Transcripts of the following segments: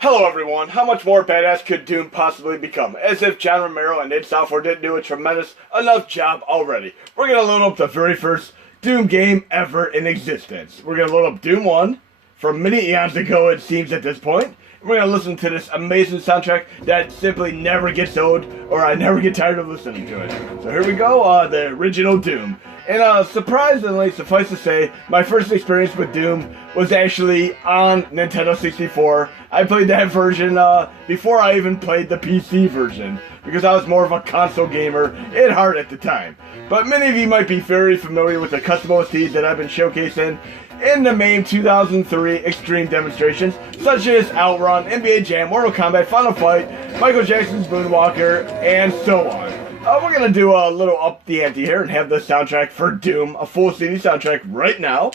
Hello everyone, how much more badass could Doom possibly become? As if John Romero and id Software didn't do a tremendous enough job already. We're going to load up the very first Doom game ever in existence. We're going to load up Doom 1 from many eons ago it seems at this point. We're going to listen to this amazing soundtrack that simply never gets old, or I never get tired of listening to it. So here we go, the original Doom. And surprisingly, suffice to say, my first experience with Doom was actually on Nintendo 64. I played that version before I even played the PC version, because I was more of a console gamer at heart at the time. But many of you might be very familiar with the custom OSTs that I've been showcasing in the main 2003 Extreme demonstrations, such as Outrun, NBA Jam, Mortal Kombat, Final Fight, Michael Jackson's Moonwalker, and so on. We're going to do a little up the ante here and have the soundtrack for Doom, a full CD soundtrack right now,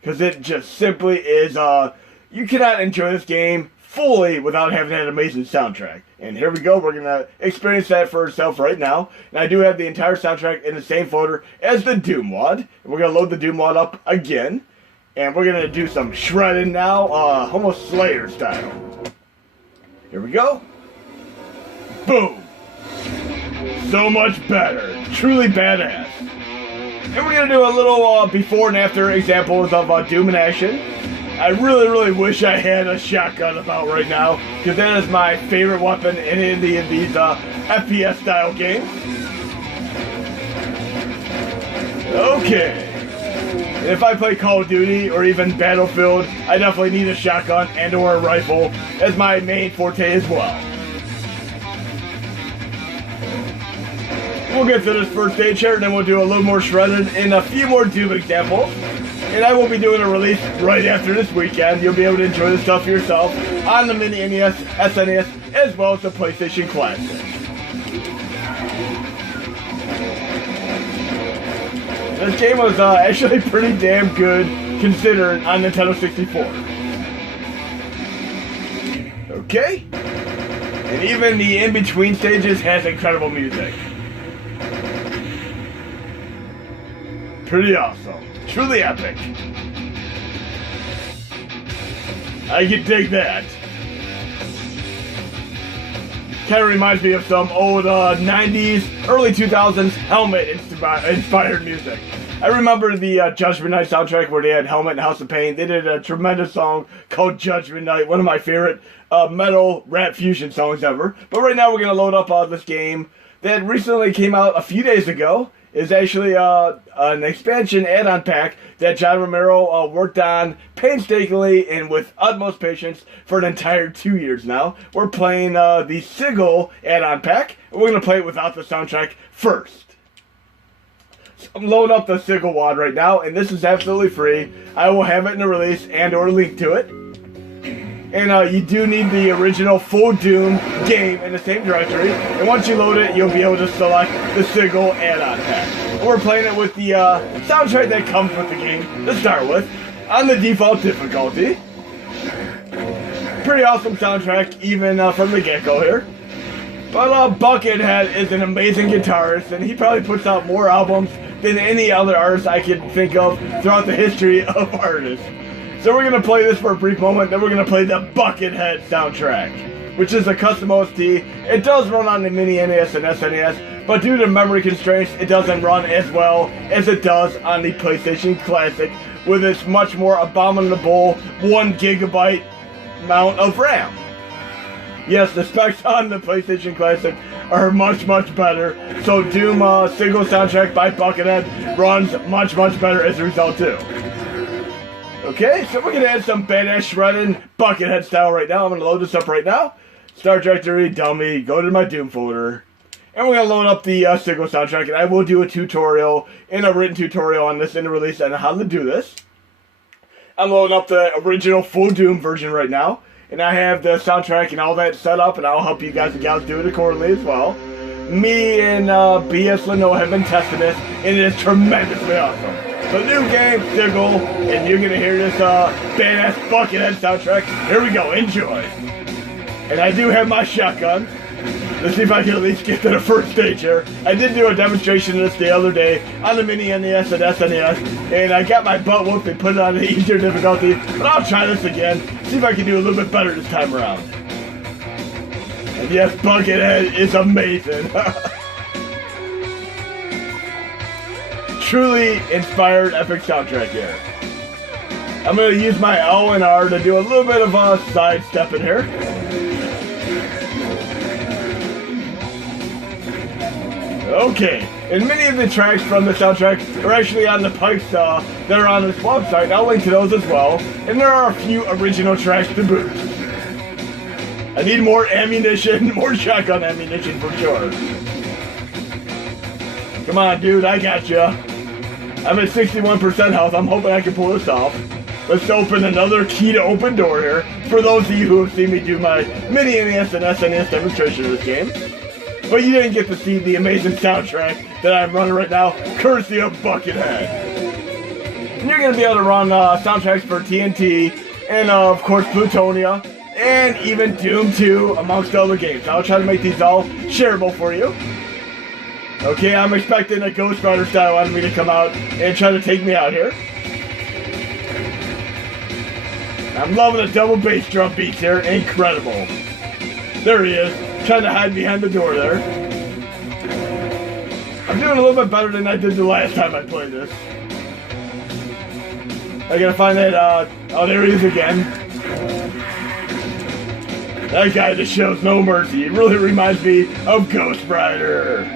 because it just simply is, you cannot enjoy this game fully without having that amazing soundtrack. And here we go, we're going to experience that for ourselves right now. And I do have the entire soundtrack in the same folder as the Doom WAD. And we're going to load the Doom WAD up again. And we're going to do some shredding now, almost Slayer style. Here we go. Boom. So much better. Truly badass. And we're going to do a little before and after examples of Doom in action. I really wish I had a shotgun about right now, because that is my favorite weapon in any of these FPS style games. Okay. And if I play Call of Duty or even Battlefield, I definitely need a shotgun and or a rifle as my main forte as well. We'll get to this first stage here, and then we'll do a little more shredded and a few more Doom examples. And I will be doing a release right after this weekend. You'll be able to enjoy the stuff for yourself on the Mini NES, SNES, as well as the PlayStation Classic. This game was actually pretty damn good considering on Nintendo 64. Okay? And even the in-between stages has incredible music. Pretty awesome. Truly epic. I can dig that. Kind of reminds me of some old 90s, early 2000s Helmet inspired music. I remember the Judgment Night soundtrack where they had Helmet and House of Pain. They did a tremendous song called Judgment Night, one of my favorite metal rap fusion songs ever. But right now we're going to load up this game that recently came out a few days ago. Is actually an expansion add-on pack that John Romero worked on painstakingly and with utmost patience for an entire 2 years now. We're playing the SIGIL Add-On pack, and we're going to play it without the soundtrack first. So I'm loading up the SIGIL WAD right now, and this is absolutely free. I will have it in the release and or link to it. And you do need the original full Doom game in the same directory. And once you load it, you'll be able to select the SIGIL Add-On pack. And we're playing it with the soundtrack that comes with the game to start with, on the default difficulty. Pretty awesome soundtrack, even from the get-go here. But Buckethead is an amazing guitarist, and he probably puts out more albums than any other artist I can think of throughout the history of artists. So we're going to play this for a brief moment, then we're going to play the Buckethead soundtrack, which is a custom OST. It does run on the Mini NES and SNES, but due to memory constraints, it doesn't run as well as it does on the PlayStation Classic, with its much more abominable 1 GB amount of RAM. Yes, the specs on the PlayStation Classic are much better, so Doom SIGIL soundtrack by Buckethead runs much better as a result too. Okay, so we're going to add some badass shredding Buckethead style right now. I'm going to load this up right now. Start directory, dummy, go to my Doom folder. And we're going to load up the SIGIL soundtrack, and I will do a tutorial, a written tutorial on this in the release on how to do this. I'm loading up the original full Doom version right now, and I have the soundtrack and all that set up, and I'll help you guys and gals do it accordingly as well. Me and bslenul have been testing this, and it is tremendously awesome. So new game, SIGIL, and you're going to hear this badass Buckethead soundtrack. Here we go, enjoy. And I do have my shotgun. Let's see if I can at least get to the first stage here. I did do a demonstration of this the other day on the Mini NES and SNES, and I got my butt whooped and put it on the easier difficulty, but I'll try this again, see if I can do a little bit better this time around. And yes, Buckethead is amazing. Truly inspired epic soundtrack here. I'm going to use my L and R to do a little bit of a sidestep in here. Okay, and many of the tracks from the soundtrack are actually on the pipes that are on this website. I'll link to those as well. And there are a few original tracks to boot. I need more ammunition, more shotgun ammunition for sure. Come on, dude, I got ya. I'm at 61% health. I'm hoping I can pull this off. Let's open another key to open door here for those of you who have seen me do my Mini NES and SNES demonstration of this game. But you didn't get to see the amazing soundtrack that I'm running right now, courtesy of Buckethead. And you're going to be able to run soundtracks for TNT, and of course Plutonia, and even Doom 2, amongst other games. I'll try to make these all shareable for you. Okay, I'm expecting a Ghost Rider style enemy to come out and try to take me out here. I'm loving the double bass drum beats here, incredible. There he is. Trying to hide behind the door there. I'm doing a little bit better than I did the last time I played this. I gotta find that, oh, there he is again. That guy just shows no mercy. It really reminds me of Ghost Rider.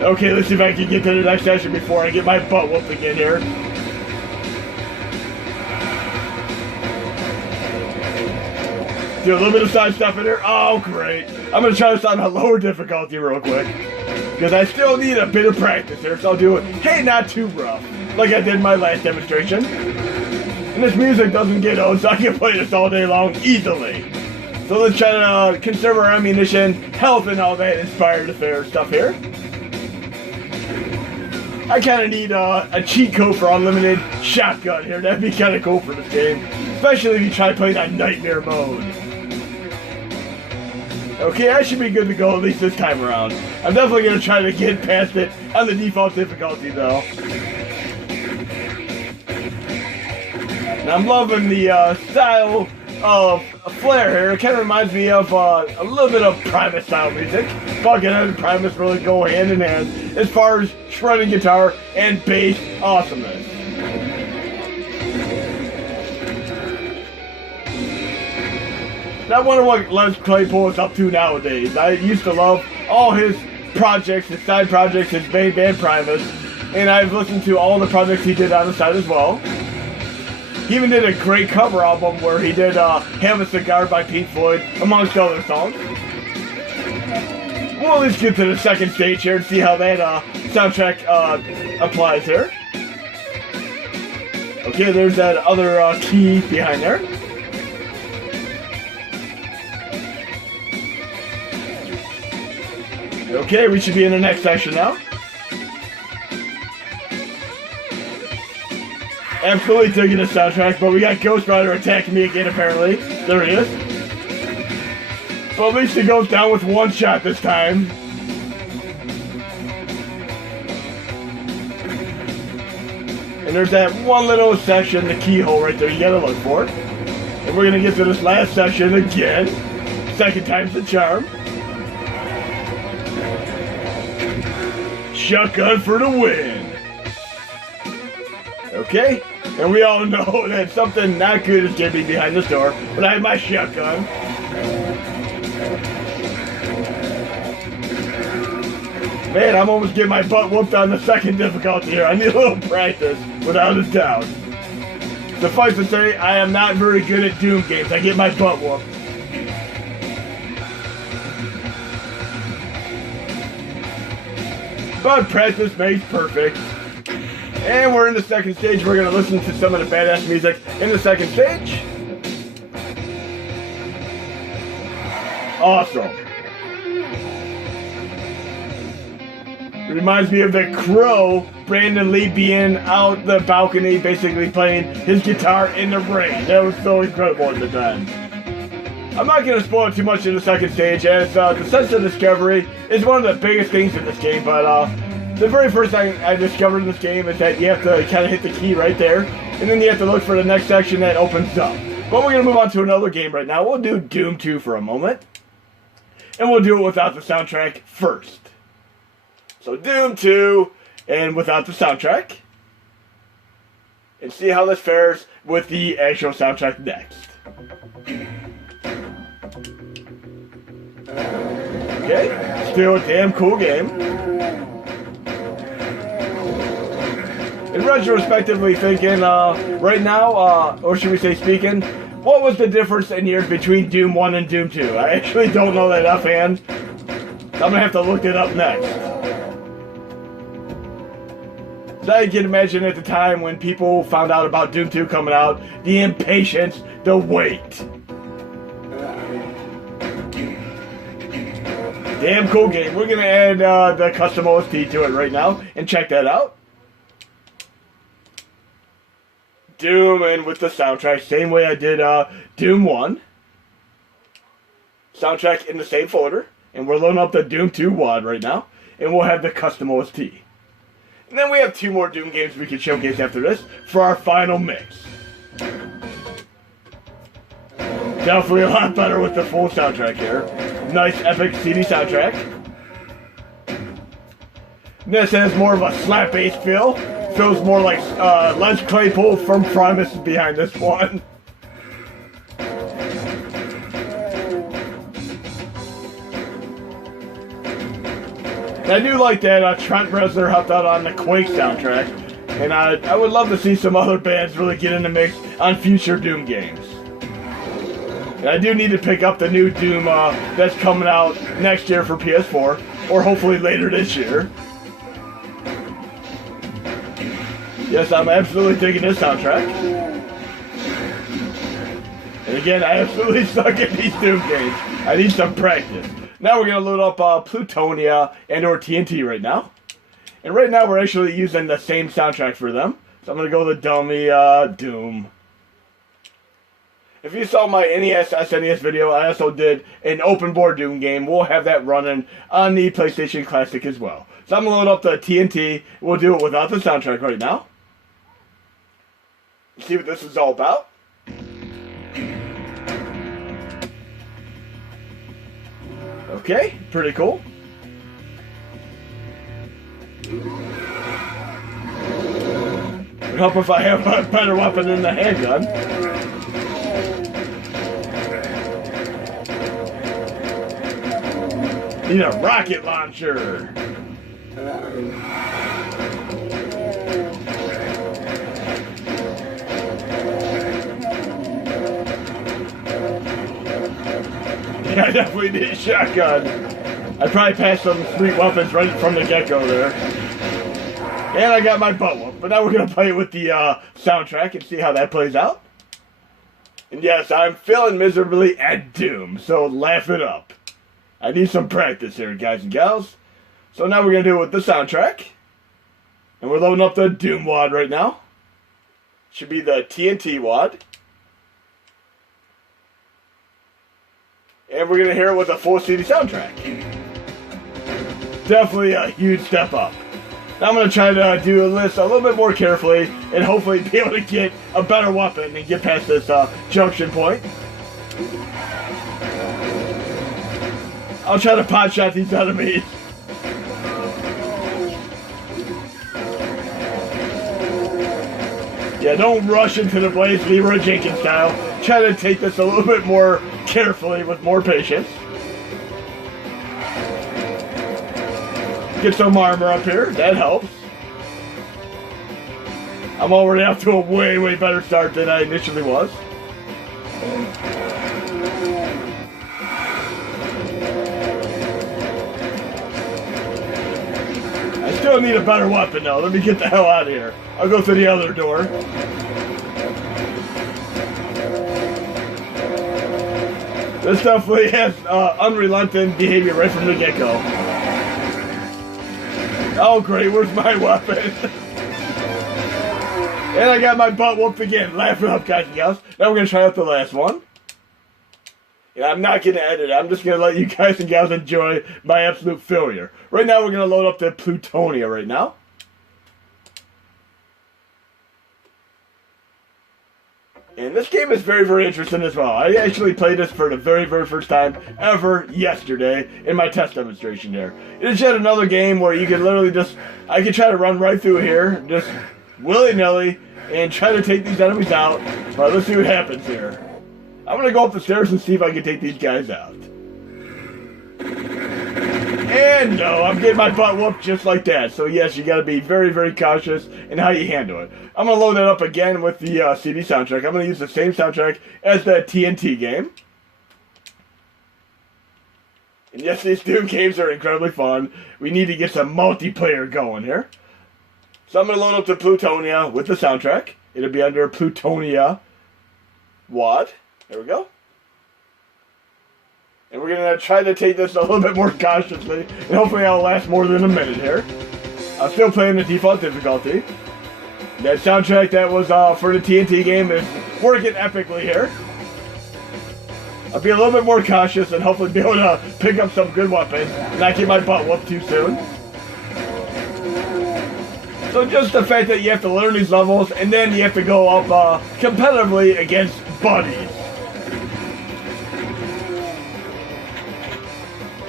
Okay, let's see if I can get to the next session before I get my butt whooped again here. Do a little bit of sidestep in here. Oh, great. I'm going to try this on a lower difficulty real quick. Because I still need a bit of practice here, so I'll do it, hey, not too rough. Like I did in my last demonstration. And this music doesn't get old, so I can play this all day long easily. So let's try to conserve our ammunition, health, and all that inspired affair stuff here. I kind of need a cheat code for unlimited shotgun here. That'd be kind of cool for this game. Especially if you try playing on nightmare mode. Okay, I should be good to go at least this time around. I'm definitely going to try to get past it on the default difficulty though. And I'm loving the style of Flare here. It kind of reminds me of a little bit of Primus style music. Buckethead and Primus really go hand in hand as far as shredding guitar and bass awesomeness. I wonder what Les Claypool is up to nowadays. I used to love all his projects, his side projects, his main band Primus, and I've listened to all the projects he did on the side as well. He even did a great cover album where he did Have a Cigar by Pink Floyd, amongst other songs. Well, let's get to the second stage here and see how that soundtrack applies here. Okay, there's that other key behind there. Okay, we should be in the next section now. Absolutely digging the soundtrack, but we got Ghost Rider attacking me again apparently. There he is. But at least he goes down with one shot this time. And there's that one little section, the keyhole right there, you gotta look for it. And we're gonna get to this last section again. Second time's the charm. Shotgun for the win. Okay, and we all know that something not good is gonna be behind this door, but I have my shotgun. Man, I'm almost getting my butt whooped on the second difficulty here. I need a little practice, without a doubt. Suffice to say, I am not very good at Doom games. I get my butt whooped. But practice makes perfect. And we're in the second stage. We're going to listen to some of the badass music in the second stage. Awesome. It reminds me of The Crow, Brandon Lee being out the balcony, basically playing his guitar in the rain. That was so incredible at the time. I'm not going to spoil it too much in the second stage, as the sense of discovery is one of the biggest things in this game, but the very first thing I discovered in this game is that you have to kind of hit the key right there, and then you have to look for the next section that opens up. But we're going to move on to another game right now. We'll do Doom 2 for a moment, and we'll do it without the soundtrack first. So Doom 2, and without the soundtrack, and see how this fares with the actual soundtrack next. Okay, still a damn cool game. In retrospectively thinking, right now, or should we say speaking, what was the difference in years between Doom 1 and Doom 2? I actually don't know that offhand. I'm gonna have to look it up next. So I can imagine at the time when people found out about Doom 2 coming out, the impatience, the wait. Damn cool game. We're gonna add the custom OST to it right now and check that out. Doom, and with the soundtrack, same way I did Doom 1. Soundtrack in the same folder, and we're loading up the Doom 2 WAD right now, and we'll have the custom OST. And then we have 2 more Doom games we can showcase after this for our final mix. Definitely a lot better with the full soundtrack here. Nice epic CD soundtrack. This has more of a slap bass feel. Feels more like Les Claypool from Primus behind this one. I do like that Trent Reznor helped out on the Quake soundtrack, and I would love to see some other bands really get in the mix on future Doom games. And I do need to pick up the new Doom that's coming out next year for PS4, or hopefully later this year. Yes, I'm absolutely digging this soundtrack. And again, I absolutely suck at these Doom games. I need some practice. Now we're going to load up Plutonia and or TNT right now. And right now we're actually using the same soundtrack for them. So I'm going to go with the dummy Doom. If you saw my NES, SNES video, I also did an open board Doom game. We'll have that running on the PlayStation Classic as well. So I'm going to load up the TNT. We'll do it without the soundtrack right now. See what this is all about. Okay, pretty cool. Would help if I have a better weapon than the handgun. Need a rocket launcher. Yeah, I definitely need a shotgun. I probably passed some sweet weapons right from the get-go there. And I got my butt whoop. But now we're going to play with the soundtrack and see how that plays out. And yes, I'm failing miserably at Doom, so laugh it up. I need some practice here, guys and gals. So now we're going to do it with the soundtrack. And we're loading up the Doom WAD right now. Should be the TNT WAD. And we're going to hear it with a full CD soundtrack. Definitely a huge step up. Now I'm going to try to do this a little bit more carefully and hopefully be able to get a better weapon and get past this junction point. I'll try to pot shot these enemies. Yeah, don't rush into the blaze Leroy Jenkins style. Try to take this a little bit more carefully with more patience. Get some armor up here, that helps. I'm already off to a way, way better start than I initially was. I still need a better weapon though. Let me get the hell out of here. I'll go through the other door. This definitely has unrelenting behavior right from the get-go. Oh great, where's my weapon? And I got my butt whooped again. Laugh it up, guys and gals. Now we're going to try out the last one. And I'm not going to edit it. I'm just going to let you guys and gals enjoy my absolute failure. Right now, we're going to load up the Plutonia right now. And this game is very, very interesting as well. I actually played this for the very, very first time ever yesterday in my test demonstration there. It is yet another game where you can literally just, I can try to run right through here, just willy-nilly, and try to take these enemies out. Alright, let's see what happens here. I'm going to go up the stairs and see if I can take these guys out. And no, I'm getting my butt whooped just like that. So yes, you got to be very, very cautious in how you handle it. I'm going to load that up again with the CD soundtrack. I'm going to use the same soundtrack as the TNT game. And yes, these Doom games are incredibly fun. We need to get some multiplayer going here. So I'm going to load up the Plutonia with the soundtrack. It'll be under Plutonia WAD. There we go. And we're going to try to take this a little bit more cautiously, and hopefully I'll last more than a minute here. I'm still playing the default difficulty. That soundtrack that was for the TNT game is working epically here. I'll be a little bit more cautious and hopefully be able to pick up some good weapons and not get my butt whooped too soon. So just the fact that you have to learn these levels and then you have to go up competitively against buddies.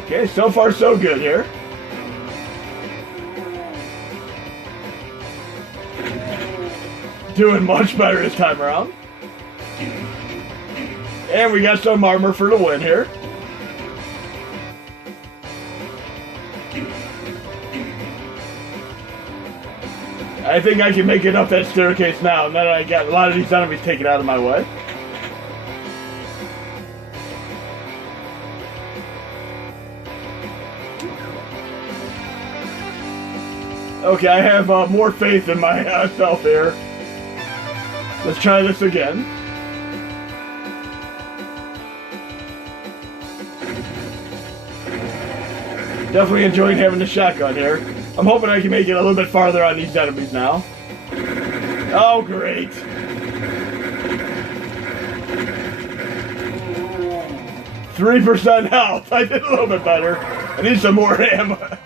Okay, so far so good here. Doing much better this time around. And we got some armor for the win here. I think I can make it up that staircase now that I got a lot of these enemies taken out of my way. Okay, I have more faith in myself here. Let's try this again. Definitely enjoying having the shotgun here. I'm hoping I can make it a little bit farther on these enemies now. Oh, great. %3 health. I did a little bit better. I need some more ammo.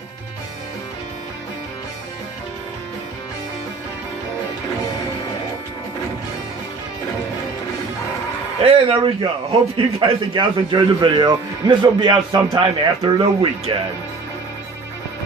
And there we go. Hope you guys and gals enjoyed the video. And this will be out sometime after the weekend.